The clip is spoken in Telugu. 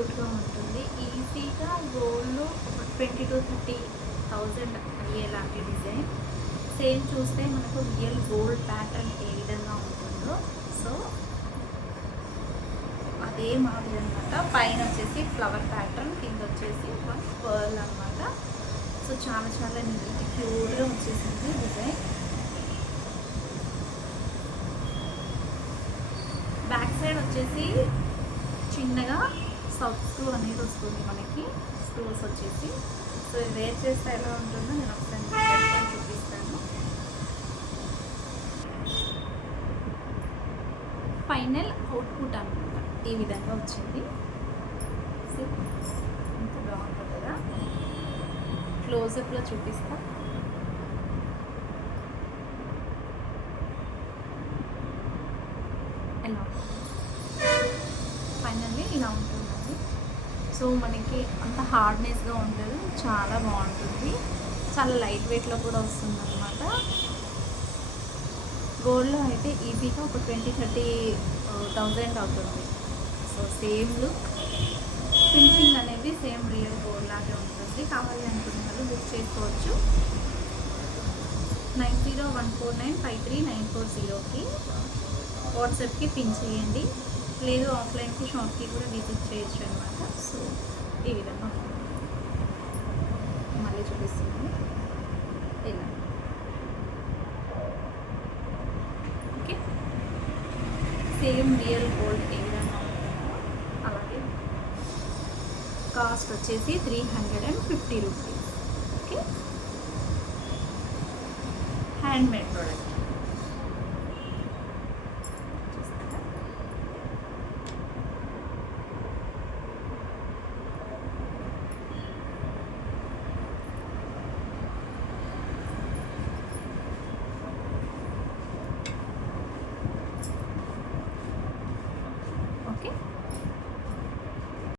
క్యూట్గా ఉంటుంది. ఈజీగా గోల్డ్లో ఒక 20,000 to 30,000 అయ్యేలాంటి డిజైన్. సేమ్ చూస్తే మనకు రియల్ గోల్డ్ ప్యాటర్న్ ఏ విధంగా ఉంటుందో సో అదే మాదిరి అనమాట. పైన వచ్చేసి ఫ్లవర్ ప్యాటర్న్, కింద వచ్చేసి వన్ పర్ల్ అనమాట. సో చాలా చాలా నీట్ క్యూట్గా వచ్చేసింది డిజైన్. బ్యాక్ సైడ్ వచ్చేసి చిన్నగా సౌత్ స్క్రూ అనేది వస్తుంది మనకి, స్క్రూస్ వచ్చేసి. సో వేర్ చేస్తే ఎలా ఉంటుందో నేను ఒకసారి చూపిస్తాను. ఫైనల్ అవుట్పుట్ అనమాట ఈ విధంగా వచ్చింది. ఎంత బాగుంటుంది కదా, క్లోజప్లో చూపిస్తా. ఎలా ఫైనల్లీ ఇలా ఉంటుందండి. సో మనకి అంత హార్డ్నెస్గా ఉండదు, చాలా బాగుంటుంది. చాలా లైట్ వెయిట్లో కూడా వస్తుంది అనమాట. గోల్డ్లో అయితే ఈజీగా ఒక 20,000-30,000 అవుతుంది. సో సేమ్ లుక్, ఫినిషింగ్ అనేది సేమ్ రియల్ గోల్డ్ లాగే ఉంటుంది. కావాలి అనుకునే వాళ్ళు బుక్ చేసుకోవచ్చు. 9014953940కి వాట్సాప్కి పిన్ చేయండి. లేదు ఆఫ్లైన్కి షాప్కి కూడా విజిట్ చేయొచ్చు అనమాట. సో ఈ విధంగా మళ్ళీ చూపిస్తున్నాను. ఇలా ఓకే, సేమ్ రియల్ గోల్డ్ ఏ విధంగా ఉంటుందో అలాగే. కాస్ట్ వచ్చేసి 350 రూపీస్. Okay, handmade product.